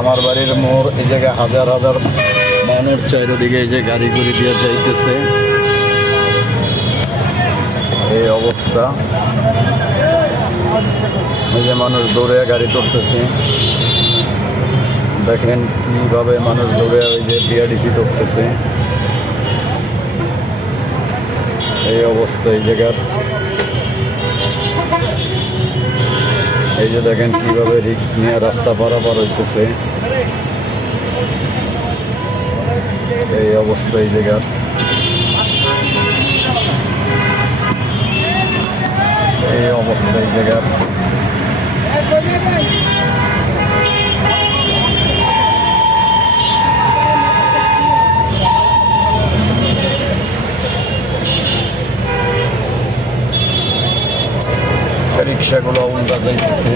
আমার বাড়ির মোড়, এই জায়গায় হাজার হাজার মানুষ চারিদিকে এই যে গাড়ি গুড়ি দিয়ে যাইতেছে। এই অবস্থা, এই যে মানুষ দৌড়ে গাড়ি তুলতেছে। দেখেন কিভাবে মানুষ দৌড়ে ওই যে বিআরডিসি করতেছে। এই অবস্থা এই জায়গার। এই যে দেখেন কিভাবে রিক্স নিয়ে রাস্তা পারাপার হইতেছে। এই অবস্থা এই জায়গার। এই অবস্থা এই জায়গার। রিক্সাগুলো উল্টা যাইতেছে।